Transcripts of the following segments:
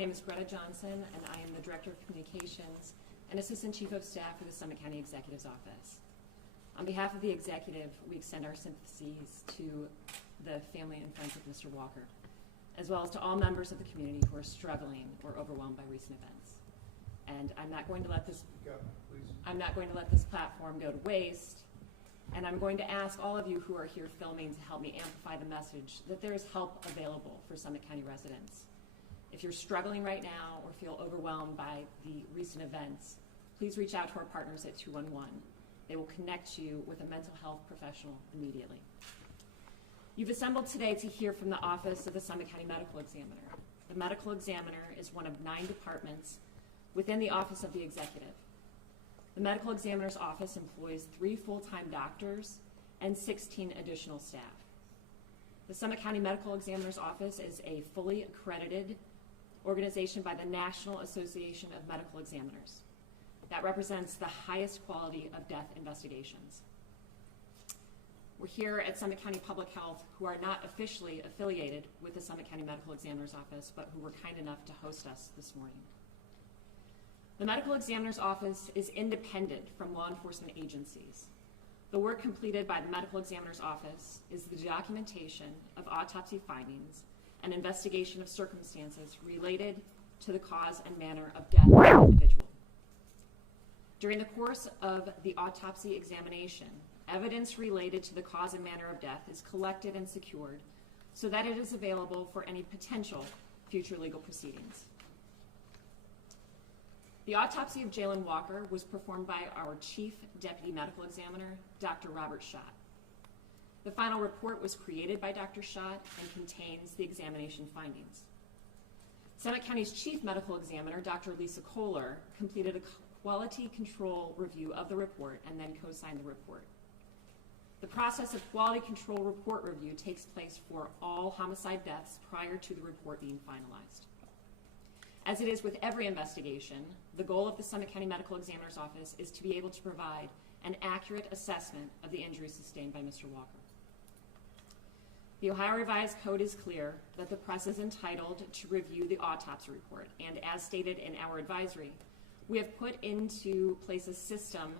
name is Greta Johnson, and I am the Director of Communications and Assistant Chief of Staff for the Summit County Executive's Office. On behalf of the Executive, we extend our sympathies to the family and friends of Mr. Walker, as well as to all members of the community who are struggling or overwhelmed by recent events. And I'm not going to let this platform go to waste, and I'm going to ask all of you who are here filming to help me amplify the message that there is help available for Summit County residents. If you're struggling right now or feel overwhelmed by the recent events, please reach out to our partners at 211. They will connect you with a mental health professional immediately. You've assembled today to hear from the Office of the Summit County Medical Examiner. The Medical Examiner is one of 9 departments within the Office of the Executive. The Medical Examiner's Office employs 3 full-time doctors and 16 additional staff. The Summit County Medical Examiner's Office is a fully accredited organization by the National Association of Medical Examiners. That represents the highest quality of death investigations. We're here at Summit County Public Health, who are not officially affiliated with the Summit County Medical Examiner's Office, but who were kind enough to host us this morning. The Medical Examiner's Office is independent from law enforcement agencies. The work completed by the Medical Examiner's Office is the documentation of autopsy findings and investigation of circumstances related to the cause and manner of death of an individual. During the course of the autopsy examination, evidence related to the cause and manner of death is collected and secured so that it is available for any potential future legal proceedings. The autopsy of Jayland Walker was performed by our Chief Deputy Medical Examiner, Dr. Robert Schott. The final report was created by Dr. Schott and contains the examination findings. Summit County's Chief Medical Examiner, Dr. Lisa Kohler, completed a quality control review of the report and then co-signed the report. The process of quality control report review takes place for all homicide deaths prior to the report being finalized. As it is with every investigation, the goal of the Summit County Medical Examiner's Office is to be able to provide an accurate assessment of the injuries sustained by Mr. Walker. The Ohio Revised Code is clear that the press is entitled to review the autopsy report, and as stated in our advisory, we have put into place a system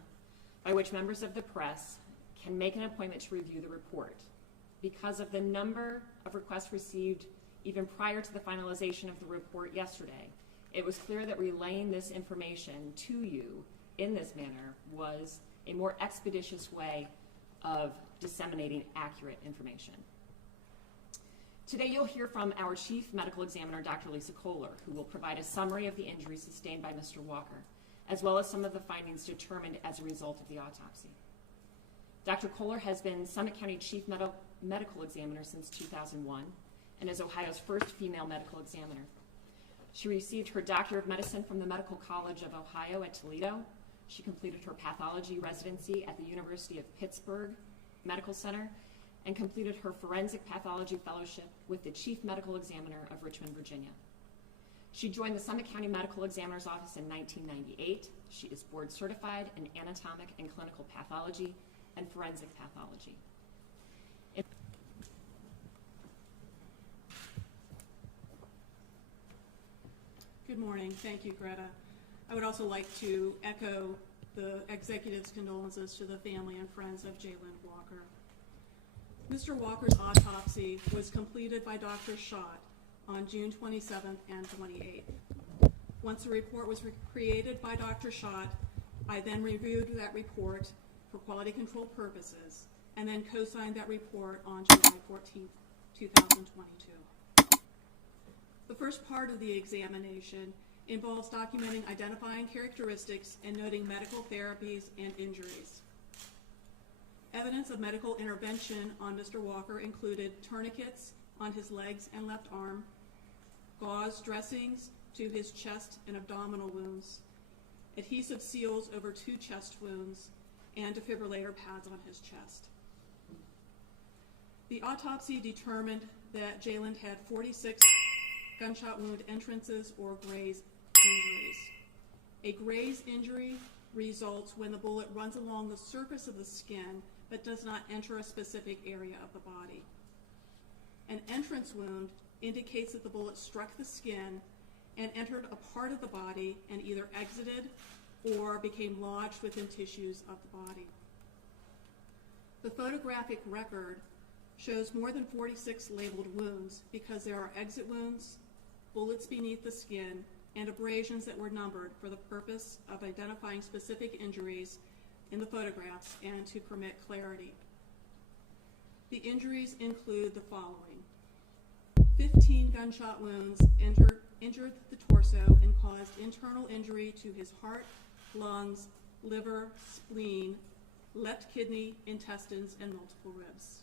by which members of the press can make an appointment to review the report. Because of the number of requests received even prior to the finalization of the report yesterday, it was clear that relaying this information to you in this manner was a more expeditious way of disseminating accurate information. Today you'll hear from our Chief Medical Examiner, Dr. Lisa Kohler, who will provide a summary of the injuries sustained by Mr. Walker, as well as some of the findings determined as a result of the autopsy. Dr. Kohler has been Summit County Chief Medical Examiner since 2001 and is Ohio's first female medical examiner. She received her Doctor of Medicine from the Medical College of Ohio at Toledo. She completed her pathology residency at the University of Pittsburgh Medical Center and completed her forensic pathology fellowship with the Chief Medical Examiner of Richmond, Virginia. She joined the Summit County Medical Examiner's Office in 1998. She is board certified in anatomic and clinical pathology and forensic pathology. Good morning. Thank you, Greta. I would also like to echo the executive's condolences to the family and friends of Jayland Walker. Mr. Walker's autopsy was completed by Dr. Schott on June 27th and 28th. Once the report was created by Dr. Schott, I then reviewed that report for quality control purposes and then co-signed that report on July 14th, 2022. The first part of the examination involves documenting identifying characteristics and noting medical therapies and injuries. Evidence of medical intervention on Mr. Walker included tourniquets on his legs and left arm, gauze dressings to his chest and abdominal wounds, adhesive seals over 2 chest wounds, and defibrillator pads on his chest. The autopsy determined that Jayland had 46 gunshot wound entrances or graze injuries. A graze injury results when the bullet runs along the surface of the skin but does not enter a specific area of the body. An entrance wound indicates that the bullet struck the skin and entered a part of the body and either exited or became lodged within tissues of the body. The photographic record shows more than 46 labeled wounds because there are exit wounds, bullets beneath the skin, and abrasions that were numbered for the purpose of identifying specific injuries in the photographs and to permit clarity. The injuries include the following: 15 gunshot wounds injured the torso and caused internal injury to his heart, lungs, liver, spleen, left kidney, intestines, and multiple ribs.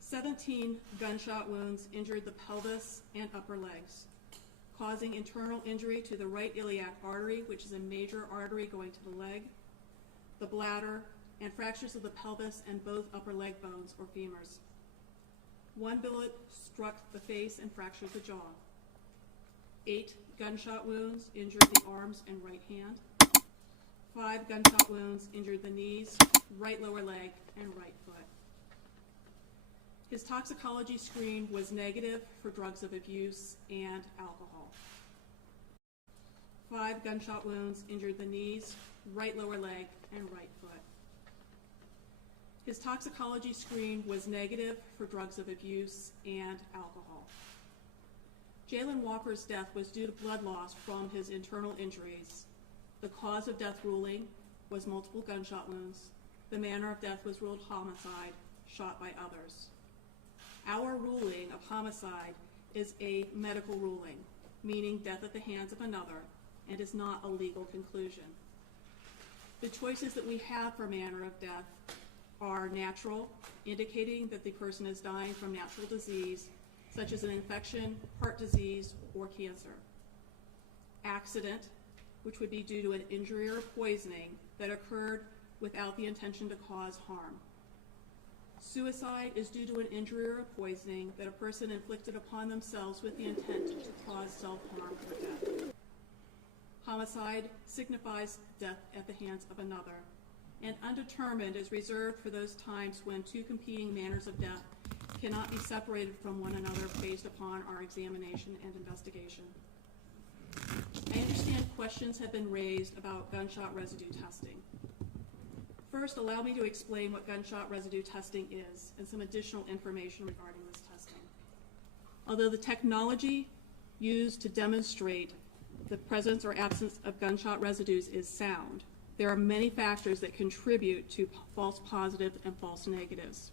17 gunshot wounds injured the pelvis and upper legs, causing internal injury to the right iliac artery, which is a major artery going to the leg, the bladder, and fractures of the pelvis and both upper leg bones or femurs. 1 bullet struck the face and fractured the jaw. 8 gunshot wounds injured the arms and right hand. 5 gunshot wounds injured the knees, right lower leg, and right foot. His toxicology screen was negative for drugs of abuse and alcohol. 5 gunshot wounds injured the knees, right lower leg, and right foot. His toxicology screen was negative for drugs of abuse and alcohol. Jayland Walker's death was due to blood loss from his internal injuries. The cause of death ruling was multiple gunshot wounds. The manner of death was ruled homicide, shot by others. Our ruling of homicide is a medical ruling, meaning death at the hands of another, and is not a legal conclusion. The choices that we have for manner of death are natural, indicating that the person is dying from natural disease, such as an infection, heart disease, or cancer. Accident, which would be due to an injury or poisoning that occurred without the intention to cause harm. Suicide is due to an injury or a poisoning that a person inflicted upon themselves with the intent to cause self-harm or death. Homicide signifies death at the hands of another, and undetermined is reserved for those times when 2 competing manners of death cannot be separated from one another based upon our examination and investigation. I understand questions have been raised about gunshot residue testing. First, allow me to explain what gunshot residue testing is and some additional information regarding this testing. Although the technology used to demonstrate the presence or absence of gunshot residues is sound, there are many factors that contribute to false positives and false negatives.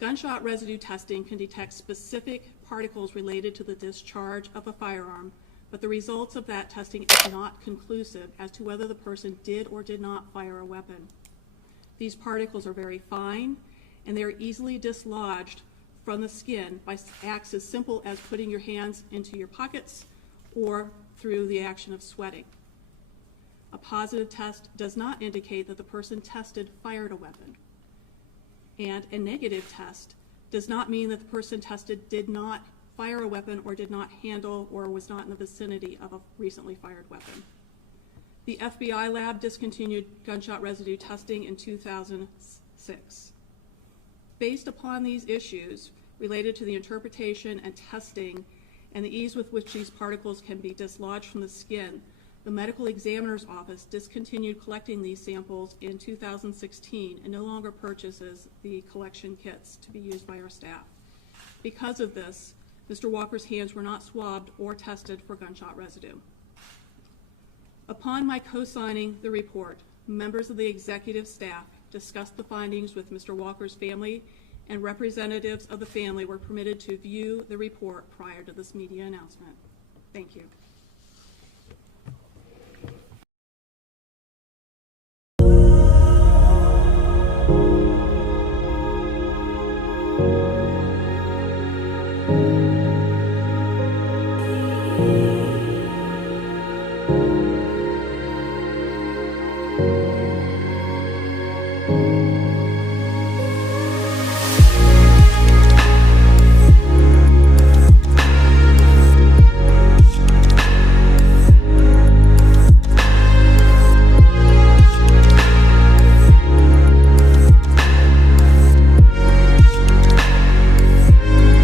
Gunshot residue testing can detect specific particles related to the discharge of a firearm, but the results of that testing is not conclusive as to whether the person did or did not fire a weapon. These particles are very fine, and they are easily dislodged from the skin by acts as simple as putting your hands into your pockets or through the action of sweating. A positive test does not indicate that the person tested fired a weapon, and a negative test does not mean that the person tested did not fire a weapon or did not handle or was not in the vicinity of a recently fired weapon. The FBI lab discontinued gunshot residue testing in 2006. Based upon these issues related to the interpretation and testing and the ease with which these particles can be dislodged from the skin, the medical examiner's office discontinued collecting these samples in 2016 and no longer purchases the collection kits to be used by our staff. Because of this, Mr. Walker's hands were not swabbed or tested for gunshot residue. Upon my co-signing the report, members of the executive staff discussed the findings with Mr. Walker's family, and representatives of the family were permitted to view the report prior to this media announcement. Thank you.